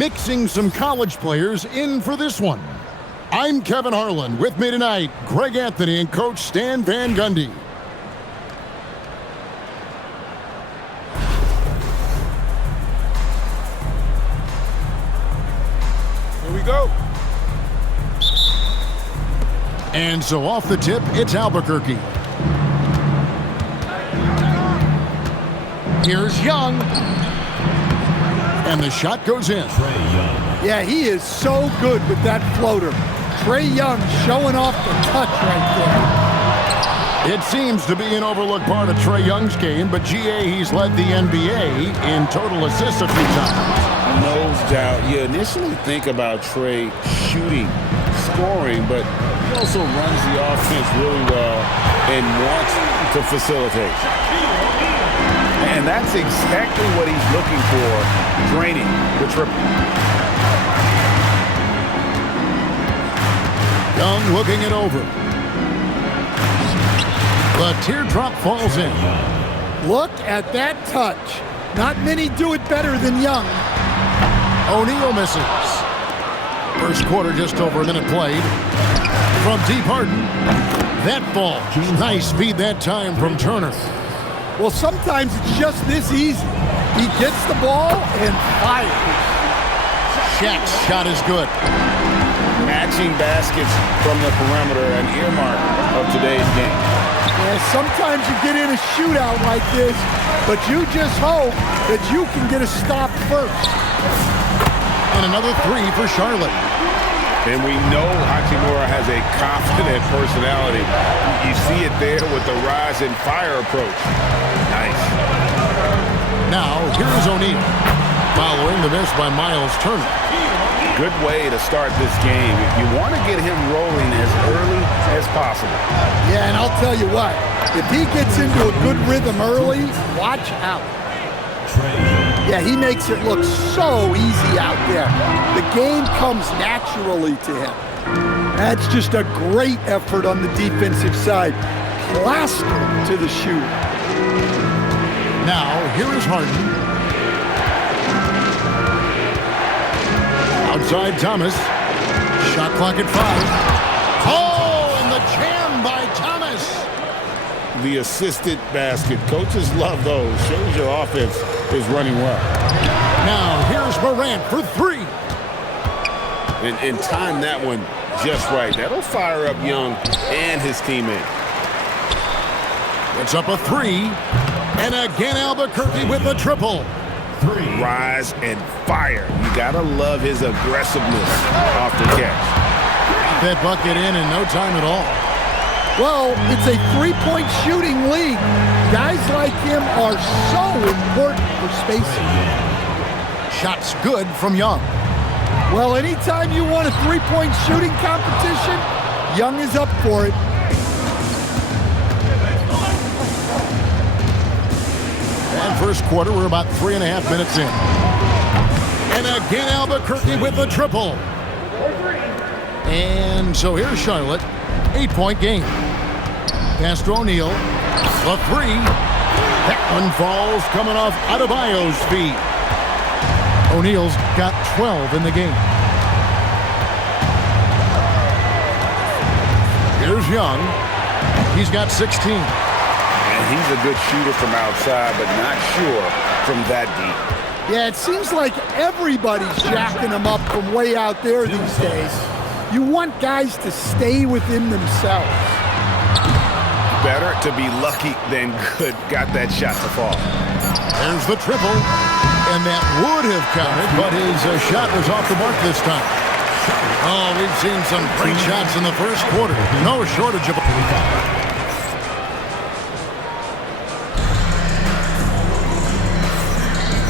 mixing some college players in for this one. I'm Kevin Harlan. With me tonight, Greg Anthony and Coach Stan Van Gundy. Here we go. And so off the tip, it's Albuquerque. Here's Young. And the shot goes in. Yeah, he is so good with that floater. Trae Young showing off the touch right It seems to be an overlooked part of Trae Young's game, but GA, he's led the NBA in total assists a few times. No doubt. You initially think about Trae shooting, scoring, but he also runs the offense really well and wants to facilitate. And that's exactly what he's looking for, draining the triple. Young looking it over. The teardrop falls in. there. Look at that touch. Not many do it better than Young. O'Neal misses. First quarter, just over a minute played. From deep Harden. That ball. Nice speed that time from Turner. Well, sometimes it's just this easy. He gets the ball and fires. Shaq's shot is good. Matching baskets from the perimeter, an earmark of today's game. Yeah, sometimes you get in a shootout like this, but you just hope that you can get a stop first. And another three for Charlotte. And we know Hachimura has a confident personality. You see it there with the rise and fire approach. Nice. Now, here's O'Neal. Following the miss by Miles Turner. Good way to start this game. You want to get him rolling as early as possible. Yeah, and I'll tell you what, if he gets into a good rhythm early, watch out. Yeah, he makes it look so easy out there. The game comes naturally to him. That's just a great effort on the defensive side. Plaster to the shoe. Now, here is Harden. Outside Thomas. Shot clock at 5. Oh, and the jam by Thomas. The assisted basket. Coaches love those. Shows your offense is running well. Now, here's Morant for 3. And time that one just right. That'll fire up Young and his teammate. It's up a 3. And again, Albuquerque with a triple. 3. Rise and fire. You gotta love his aggressiveness off the catch. That bucket in no time at all. Well, it's a three-point shooting league. Guys like him are so important for spacing. Shots good from Young. Well, anytime you want a three-point shooting competition, Young is up for it. And first quarter, we're about 3.5 minutes in. And again, Albuquerque with a triple. And so here's Charlotte. 8-point game. Pass to O'Neal. A 3. That one falls coming off Adebayo's feet. O'Neal's got 12 in the game. Here's Young. He's got 16. And he's a good shooter from outside, but not sure from that deep. Yeah, it seems like everybody's jacking him up from way out there these days. You want guys to stay within themselves. Better to be lucky than good. Got that shot to fall. There's the triple. And that would have counted, but his shot was off the mark this time. Oh, we've seen some great shots in the first quarter. No shortage of...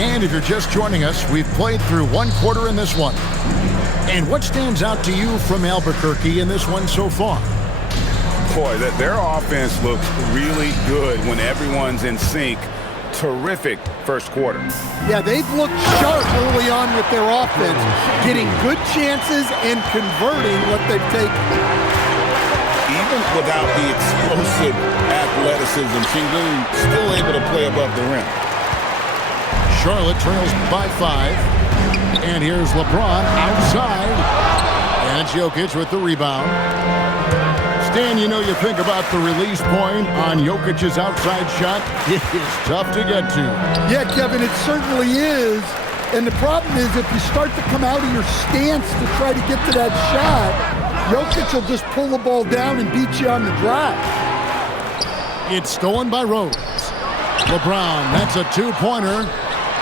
And if you're just joining us, we've played through one quarter in this one. And what stands out to you from Albuquerque in this one so far? Boy, their offense looks really good when everyone's in sync. Terrific first quarter. Yeah, they've looked sharp early on with their offense, getting good chances and converting what they've taken. Even without the explosive athleticism, Shingun still able to play above the rim. Charlotte trails by 5. And here's LeBron outside. And it's Jokic with the rebound. Stan, you know, you think about the release point on Jokic's outside shot. It is tough to get to. Yeah, Kevin, it certainly is. And the problem is if you start to come out of your stance to try to get to that shot, Jokic will just pull the ball down and beat you on the drive. It's stolen by Rose. LeBron, that's a two-pointer.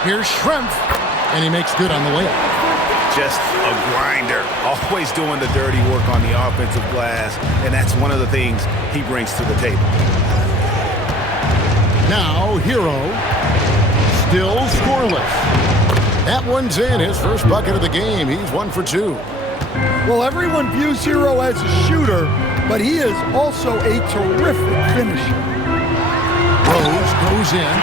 Here's Schrempf, and he makes good on the layup. Just a grinder, always doing the dirty work on the offensive glass, and that's one of the things he brings to the table. Now, Hero, still scoreless. That one's in, his first bucket of the game. He's 1 for 2. Well, everyone views Hero as a shooter, but he is also a terrific finisher. Rose goes in.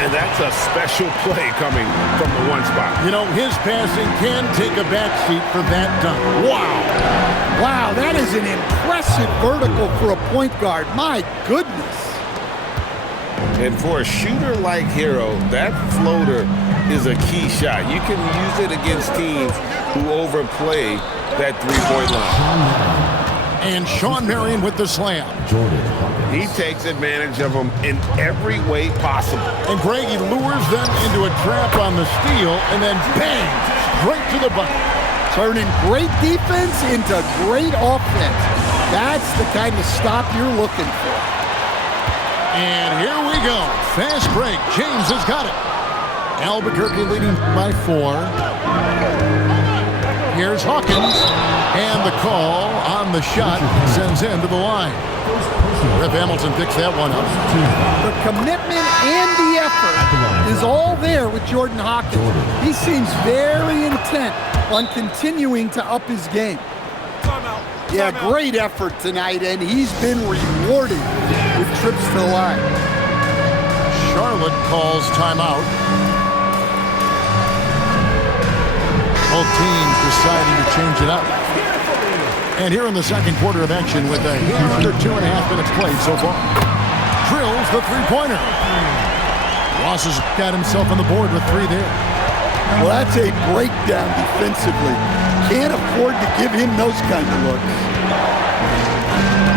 And that's a special play coming from the one spot. You know, his passing can take a backseat for that dunk. Wow. Wow, that is an impressive vertical for a point guard. My goodness. And for a shooter like Hero, that floater is a key shot. You can use it against teams who overplay that three-point line. And Sean Marion with the slam. He takes advantage of them in every way possible. And Greg, he lures them into a trap on the steal, and then bang, straight to the bucket. Turning great defense into great offense. That's the kind of stop you're looking for. And here we go. Fast break. James has got it. Albuquerque leading by 4. Here's Hawkins. And the call on the shot sends him to the line. Rip Hamilton picks that one up. The commitment and the effort is all there with Jordan Hawkins. He seems very intent on continuing to up his game. Yeah, great effort tonight, and he's been rewarded with trips to the line. Charlotte calls timeout. Both teams deciding to change it up. And here in the second quarter of action with a hit under 2.5 minutes played so far. Drills the three-pointer. Ross has got himself on the board with 3 there. Well, that's a breakdown defensively. Can't afford to give him those kind of looks.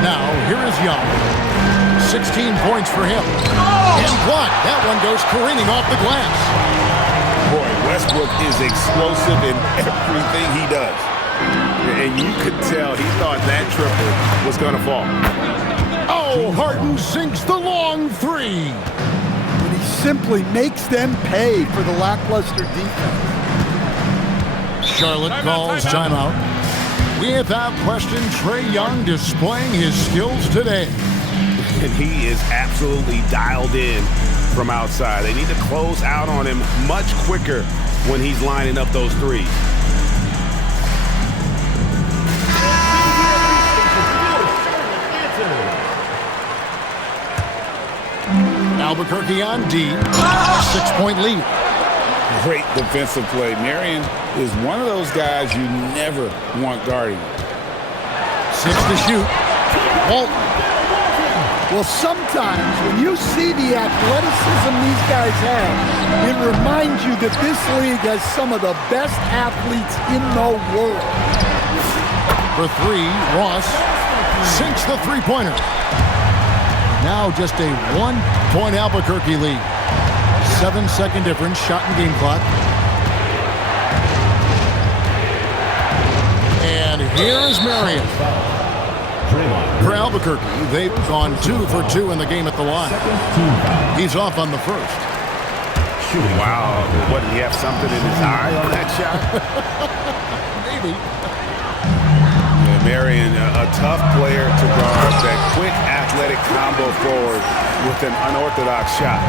Now, here is Young. 16 points for him. And blocked. That one goes careening off the glass. Boy, Westbrook is explosive in everything he does. And you could tell he thought that triple was going to fall. Oh, Harden sinks the long 3. And he simply makes them pay for the lackluster defense. Charlotte calls timeout. Without question, Trae Young displaying his skills today. And he is absolutely dialed in from outside. They need to close out on him much quicker when he's lining up those threes. Albuquerque on D. 6-point lead. Great defensive play. Marion is one of those guys you never want guarding. 6 to shoot. Walton. Well, sometimes when you see the athleticism these guys have, it reminds you that this league has some of the best athletes in the world. For 3, Ross sinks the three-pointer. Now just a 1-point Albuquerque lead. 7-second difference, shot and game clock. And here's Marion. For Albuquerque, they've gone 2 for 2 in the game at the line. He's off on the first. Wow, what, did he have something in his eye on that shot? Maybe. Yeah, Marion, a tough player to guard. That quick athletic combo forward with an unorthodox shot.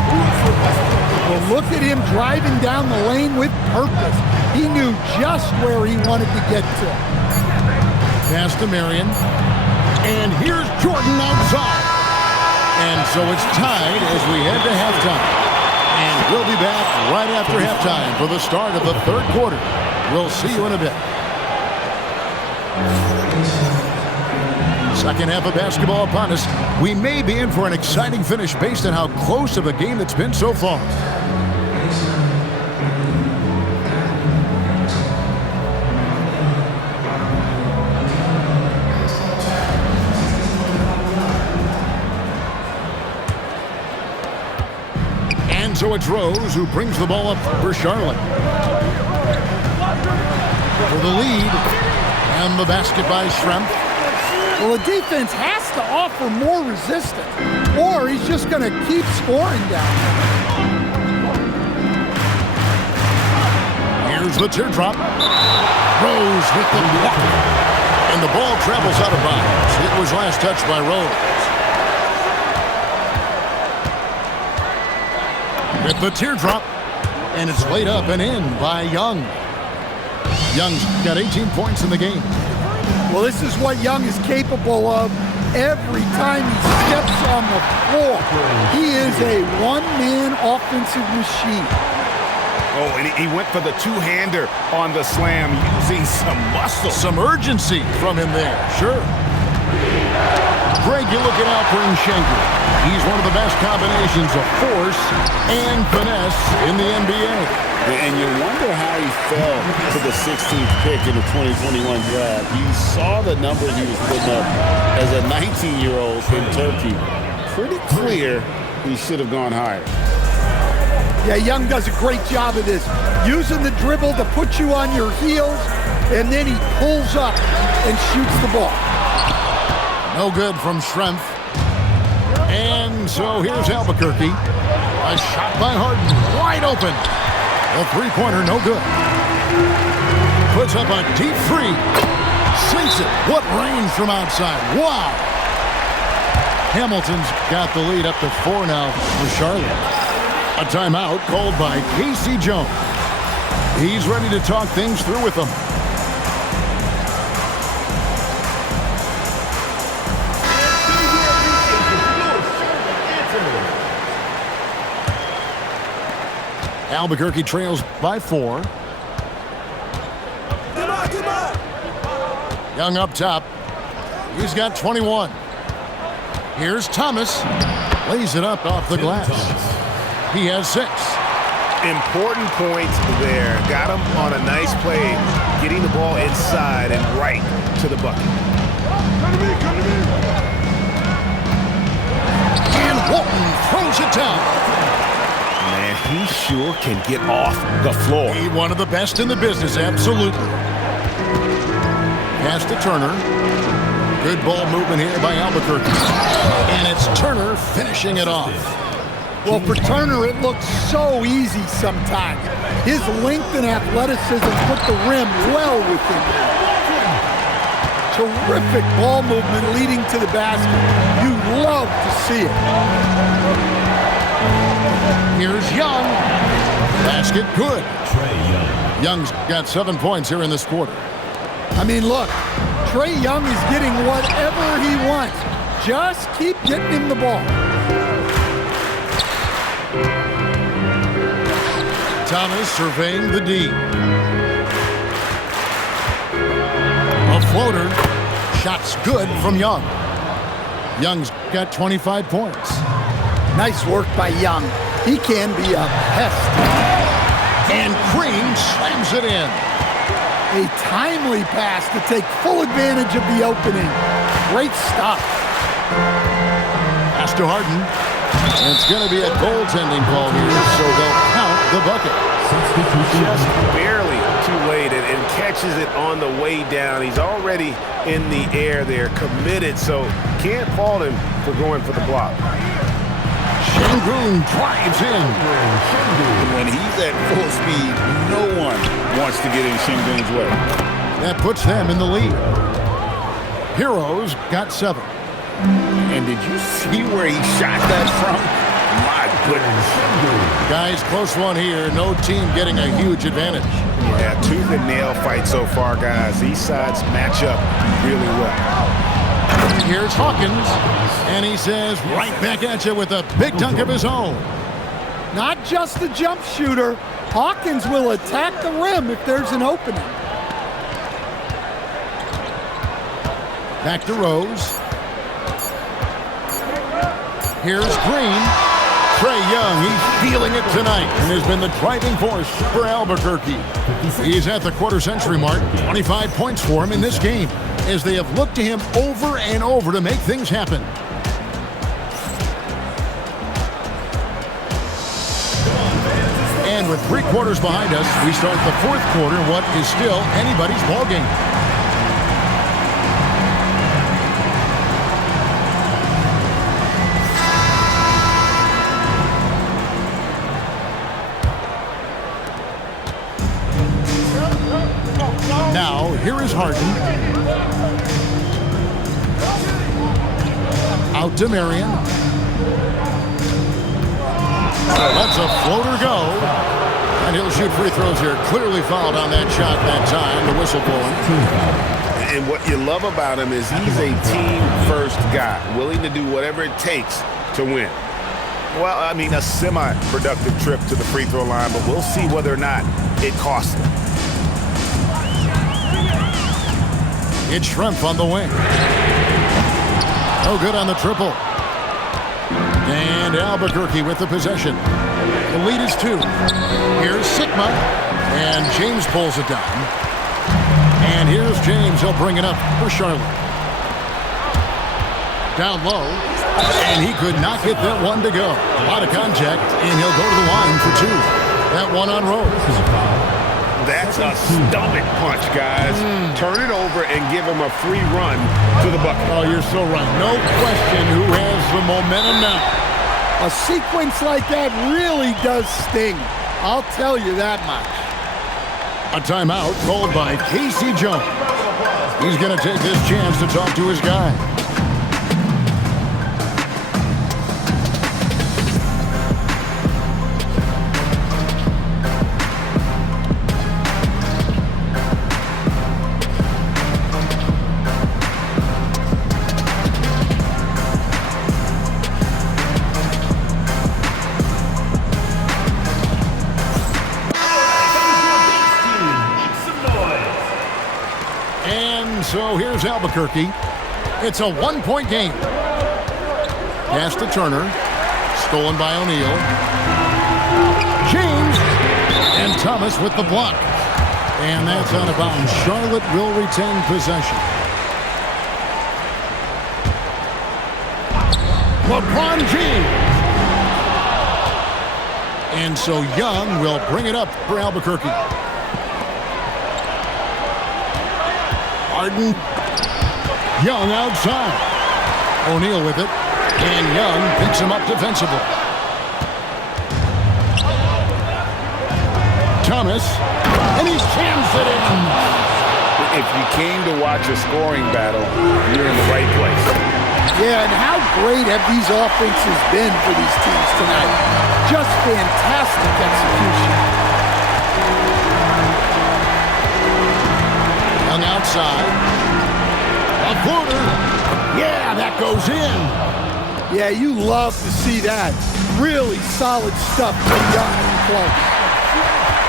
Well, look at him driving down the lane with purpose. He knew just where he wanted to get to. Pass to Marion. And here's Jordan outside. And so it's tied as we head to halftime. And we'll be back right after halftime for the start of the third quarter. We'll see you in a bit. Second half of basketball upon us. We may be in for an exciting finish based on how close of a game it's been so far. So it's Rose who brings the ball up for Charlotte. For the lead. And the basket by Schrempf. Well, the defense has to offer more resistance, or he's just going to keep scoring down there. Here's the teardrop. Rose with the block. And the ball travels out of bounds. It was last touched by Rose. With the teardrop. And it's laid up and in by Young. Young's got 18 points in the game. Well, this is what Young is capable of every time he steps on the floor. He is a one-man offensive machine. Oh, and he went for the two-hander on the slam using some muscle. Some urgency from him there, sure. Greg, you're looking out for Schenker. He's one of the best combinations of force and finesse in the NBA. And you wonder how he fell to the 16th pick in the 2021 draft. You saw the numbers he was putting up as a 19-year-old in Turkey. Pretty clear he should have gone higher. Yeah, Young does a great job of this. Using the dribble to put you on your heels, and then he pulls up and shoots the ball. No good from Schrempf. And so here's Albuquerque. A shot by Harden, wide open. A three-pointer, no good. Puts up a deep three. Sinks it. What range from outside. Wow. Hamilton's got the lead up to 4 now for Charlotte. A timeout called by Casey Jones. He's ready to talk things through with them. Albuquerque trails by 4. Young up top. He's got 21. Here's Thomas. Lays it up off the glass. He has 6. Important point there. Got him on a nice play, getting the ball inside and right to the bucket. And Walton throws it down. Man, he sure can get off the floor. He's one of the best in the business, absolutely. Pass to Turner. Good ball movement here by Albuquerque. And it's Turner finishing it off. Well, for Turner, it looks so easy sometimes. His length and athleticism put the rim well within him. Terrific ball movement leading to the basket. You love to see it. Here's Young. Basket good. Trae Young. Young's got 7 points here in this quarter. I mean, look, Trae Young is getting whatever he wants. Just keep getting him the ball. Thomas surveying the D. A floater. Shot's good from Young. Young's got 25 points. Nice work by Young. He can be a pest. And Green slams it in. A timely pass to take full advantage of the opening. Great stuff. Pass to Harden. And it's going to be a goaltending call here, so they'll count the bucket. Just barely too late and catches it on the way down. He's already in the air there, committed, so can't fault him for going for the block. Şengün drives in. When he's at full speed, no one wants to get in Şengün's way. That puts them in the lead. Heroes got 7. And did you see where he shot that from? My goodness. Guys, close one here. No team getting a huge advantage. Yeah, tooth and nail fight so far, guys. These sides match up really well. Here's Hawkins, and he says right back at you with a big dunk of his own. Not just the jump shooter. Hawkins will attack the rim if there's an opening. Back to Rose. Here's Green. Trae Young, he's feeling it tonight and has been the driving force for Albuquerque. He's at the quarter-century mark. 25 points for him in this game as they have looked to him over and over to make things happen. quarters behind us. We start the fourth quarter, what is still anybody's ballgame. Now, here is Harden. Out to Marion. Let's a floater go. And he'll shoot free throws here. Clearly fouled on that shot that time. The whistle blowing. And what you love about him is he's a team-first guy, willing to do whatever it takes to win. Well, I mean, a semi-productive trip to the free throw line, but we'll see whether or not it costs him. It's Shrimp on the wing. No good on the triple. And Albuquerque with the possession. The lead is 2. Here's Sigma. And James pulls it down. And here's James. He'll bring it up for Charlotte. Down low. And he could not get that one to go. A lot of contact. And he'll go to the line for 2. That one on Rose. That's a stomach punch, guys. Turn it over and give him a free run to the bucket. Oh, you're so right. No question who has the momentum now. A sequence like that really does sting. I'll tell you that much. A timeout called by Casey Jones. He's going to take this chance to talk to his guy. So here's Albuquerque. It's a one-point game. Pass to Turner. Stolen by O'Neal. James. And Thomas with the block. And that's out of bounds. Charlotte will retain possession. LeBron James. And so Young will bring it up for Albuquerque. Harden. Young outside. O'Neal with it. And Young picks him up defensively. Thomas. And he jams it in. If you came to watch a scoring battle, you're in the right place. Yeah, and how great have these offenses been for these teams tonight? Just fantastic execution. Young outside. A floater. Yeah, that goes in. Yeah, you love to see that. Really solid stuff from Young in close.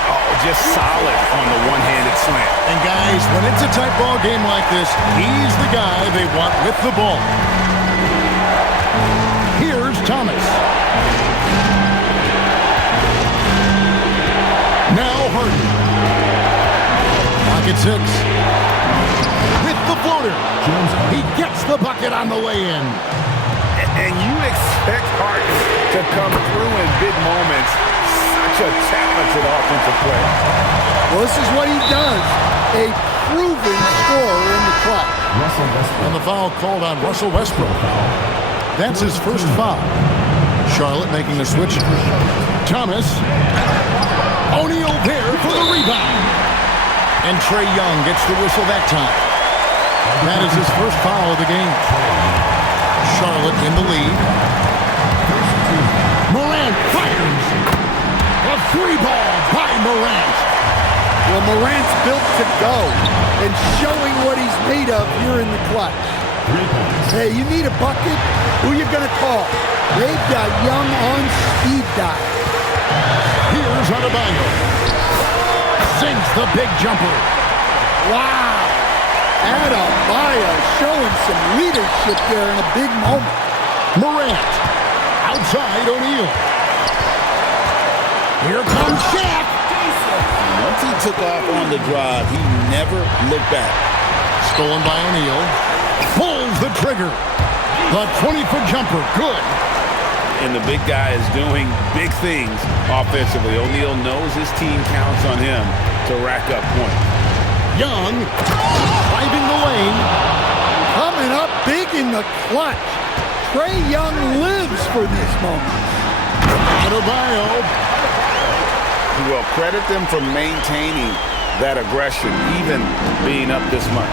Oh, just solid on the one-handed slant. And guys, when it's a tight ball game like this, he's the guy they want with the ball. Here's Thomas. Now Harden. Pocket 6. With the floater. He gets the bucket on the way in. And you expect Harden to come through in big moments. Such a talented offensive player. Well, this is what he does. A proven scorer in the clutch. And the foul called on Russell Westbrook. That's his first foul. Charlotte making a switch. Thomas. O'Neal there for the rebound. And Trae Young gets the whistle that time. That is his first foul of the game. Charlotte in the lead. Morant fires. A free ball by Morant. Well, Morant's built to go and showing what he's made of here in the clutch. Hey, you need a bucket? Who you going to call? They've got Young on speed dial. Here's Adebayo. Sinks the big jumper. Wow. Adebayo showing some leadership there in a big moment. Morant. Outside O'Neal. Here comes Shaq. Once he took off on the drive, he never looked back. Stolen by O'Neal. Pulls the trigger. The 20-foot jumper. Good. and the big guy is doing big things offensively. O'Neal knows his team counts on him to rack up points. Young, driving the lane. Coming up big in the clutch. Trae Young lives for these moments. Adebayo. Well, credit them for maintaining that aggression, even being up this much.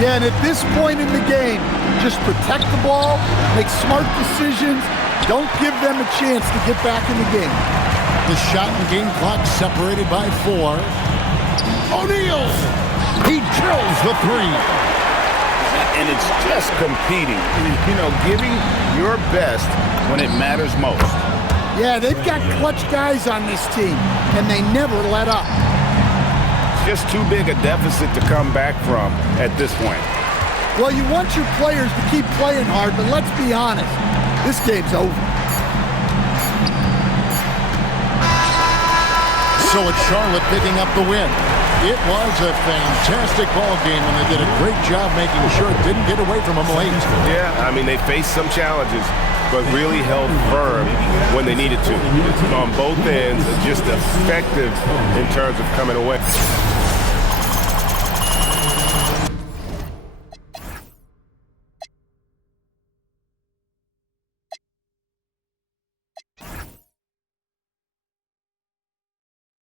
Yeah, and at this point in the game, just protect the ball, make smart decisions, don't give them a chance to get back in the game. The shot and game clock separated by 4. O'Neal. He drills the 3. And it's just competing, giving your best when it matters most. Yeah, they've got clutch guys on this team, and they never let up. Just too big a deficit to come back from at this point. Well, you want your players to keep playing hard, but let's be honest, this game's over. So it's Charlotte picking up the win. It was a fantastic ball game, and they did a great job making sure it didn't get away from them late. Yeah, I mean, they faced some challenges, but really held firm when they needed to. On both ends, just effective in terms of coming away.